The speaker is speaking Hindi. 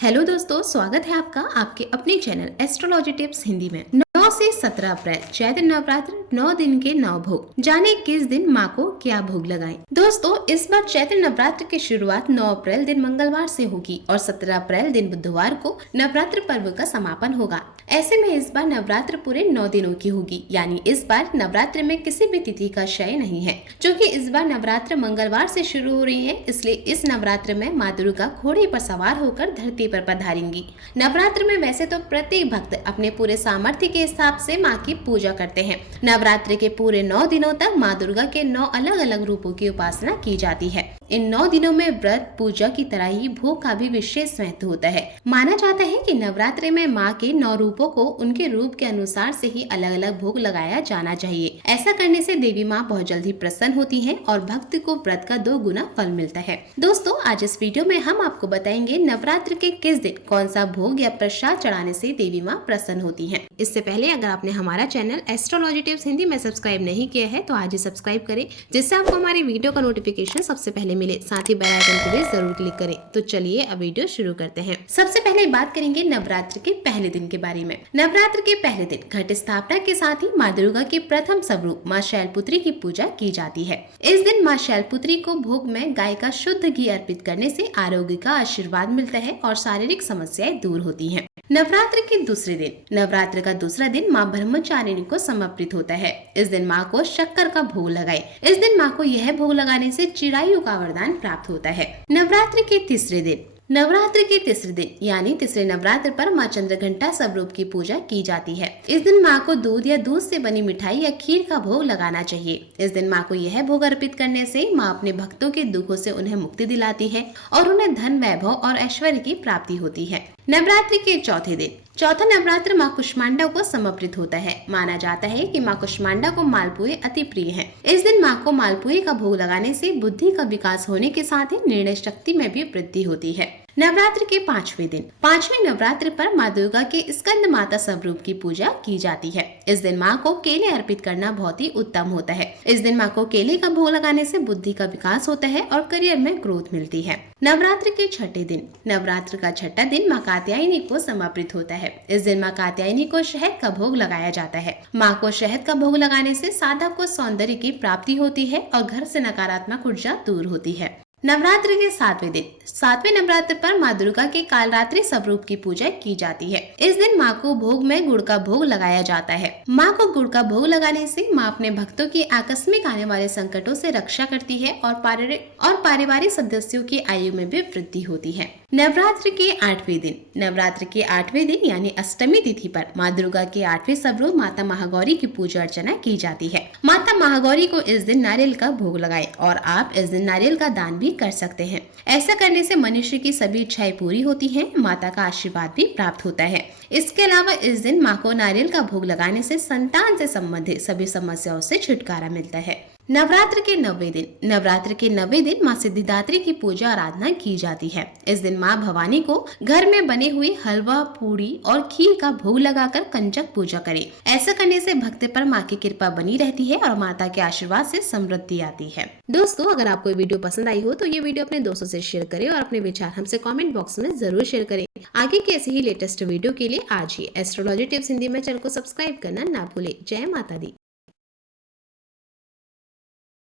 हेलो दोस्तों, स्वागत है आपका आपके अपने चैनल एस्ट्रोलॉजी टिप्स हिंदी में। 9 से 17 अप्रैल चैत्र नवरात्र 9 दिन के 9 भोग। जाने किस दिन माँ को क्या भोग लगाएं। दोस्तों, इस बार चैत्र नवरात्र की शुरुआत 9 अप्रैल दिन मंगलवार से होगी और 17 अप्रैल दिन बुधवार को नवरात्र पर्व का समापन होगा। ऐसे में इस बार नवरात्र पूरे 9 दिनों की होगी, यानी इस बार नवरात्र में किसी भी तिथि का क्षय नहीं है। क्योंकि इस बार नवरात्र मंगलवार से शुरू हो रही है, इसलिए इस नवरात्र में माँ दुर्गा घोड़े पर सवार होकर धरती पर पधारेंगी। नवरात्र में वैसे तो प्रत्येक भक्त अपने पूरे सामर्थ्य के हिसाब से माँ की पूजा करते हैं। नवरात्र के पूरे 9 दिनों तक माँ दुर्गा के 9 अलग अलग रूपों की उपासना की जाती है। इन 9 दिनों में व्रत पूजा की तरह ही भोग का भी विशेष महत्व होता है। माना जाता है कि नवरात्र में माँ के 9 रूपों को उनके रूप के अनुसार से ही अलग अलग भोग लगाया जाना चाहिए। ऐसा करने से देवी माँ बहुत जल्दी प्रसन्न होती है और भक्त को व्रत का 2 गुना फल मिलता है। दोस्तों, आज इस वीडियो में हम आपको बताएंगे नवरात्र के किस दिन कौन सा भोग या प्रसाद चढ़ाने से देवी माँ प्रसन्न होती है। इससे पहले अगर आपने हमारा चैनल एस्ट्रोलॉजी टिप्स हिंदी में सब्सक्राइब नहीं किया है तो आज ही सब्सक्राइब करें, जिससे आपको हमारी वीडियो का नोटिफिकेशन सबसे पहले मिले। साथ ही बेल आइकन को भी जरूर क्लिक करें। तो चलिए अब वीडियो शुरू करते हैं। सबसे पहले बात करेंगे नवरात्र के पहले दिन के बारे में। नवरात्र के पहले दिन घट स्थापना के साथ ही माँ दुर्गा के प्रथम स्वरूप माँ शैलपुत्री की पूजा की जाती है। इस दिन माँ शैलपुत्री को भोग में गाय का शुद्ध घी अर्पित करने से आरोग्य का आशीर्वाद मिलता है और शारीरिक समस्याएं दूर होती हैं। नवरात्र के दूसरे दिन नवरात्र का दूसरा दिन माँ ब्रह्मचारिणी को समर्पित होता है। इस दिन माँ को शक्कर का भोग लगाए। इस दिन माँ को यह भोग लगाने से चिरायु का वरदान प्राप्त होता है। नवरात्र के तीसरे दिन यानी तीसरे नवरात्र पर माँ चंद्रघंटा स्वरूप की पूजा की जाती है। इस दिन माँ को दूध या दूध से बनी मिठाई या खीर का भोग लगाना चाहिए। इस दिन माँ को यह भोग अर्पित करने से माँ अपने भक्तों के दुखों से उन्हें मुक्ति दिलाती है और उन्हें धन वैभव और ऐश्वर्य की प्राप्ति होती है। नवरात्रि के चौथा नवरात्र माँ कुष्मांडा को समर्पित होता है। माना जाता है कि माँ कुष्मांडा को मालपुए अति प्रिय हैं। इस दिन माँ को मालपुए का भोग लगाने से बुद्धि का विकास होने के साथ ही निर्णय शक्ति में भी वृद्धि होती है। नवरात्र के पांचवें नवरात्र पर माँ दुर्गा के स्कंद माता स्वरूप की पूजा की जाती है। इस दिन माँ को केले अर्पित करना बहुत ही उत्तम होता है। इस दिन माँ को केले का भोग लगाने से बुद्धि का विकास होता है और करियर में ग्रोथ मिलती है। नवरात्र का छठा दिन माँ कात्यायनी को समर्पित होता है। इस दिन माँ कात्यायनी को शहद का भोग लगाया जाता है। माँ को शहद का भोग लगाने से साधक को सौंदर्य की प्राप्ति होती है और घर से नकारात्मक ऊर्जा दूर होती है। नवरात्र के सातवें नवरात्र पर माँ दुर्गा के कालरात्रि स्वरूप की पूजा की जाती है। इस दिन माँ को भोग में गुड़ का भोग लगाया जाता है। माँ को गुड़ का भोग लगाने से माँ अपने भक्तों की आकस्मिक आने वाले संकटों से रक्षा करती है और पारिवारिक सदस्यों की आयु में भी वृद्धि होती है। नवरात्र के आठवें दिन यानी अष्टमी तिथि पर माँ दुर्गा के 8वें स्वरूप माता महागौरी की पूजा अर्चना की जाती है। माता महागौरी को इस दिन नारियल का भोग लगाएं और आप इस दिन नारियल का दान भी कर सकते हैं। ऐसा करने से मनुष्य की सभी इच्छाएं पूरी होती हैं, माता का आशीर्वाद भी प्राप्त होता है। इसके अलावा इस दिन माँ को नारियल का भोग लगाने से संतान से संबंधित सभी समस्याओं से छुटकारा मिलता है। नवरात्र के 90 दिन माँ सिद्धिदात्री की पूजा आराधना की जाती है। इस दिन माँ भवानी को घर में बने हुए हलवा, पूड़ी और खीर का भोग लगाकर कंजक पूजा करें। ऐसा करने से भक्त पर माँ की कृपा बनी रहती है और माता के आशीर्वाद से समृद्धि आती है। दोस्तों, अगर आपको वीडियो पसंद आई हो तो ये वीडियो अपने दोस्तों से शेयर करें और अपने विचार हमसे कमेंट बॉक्स में जरूर शेयर करें। आगे की ऐसी ही लेटेस्ट वीडियो के लिए आज ही एस्ट्रोलॉजी टिप्स हिंदी में चैनल को सब्सक्राइब करना ना भूलें। जय माता दी।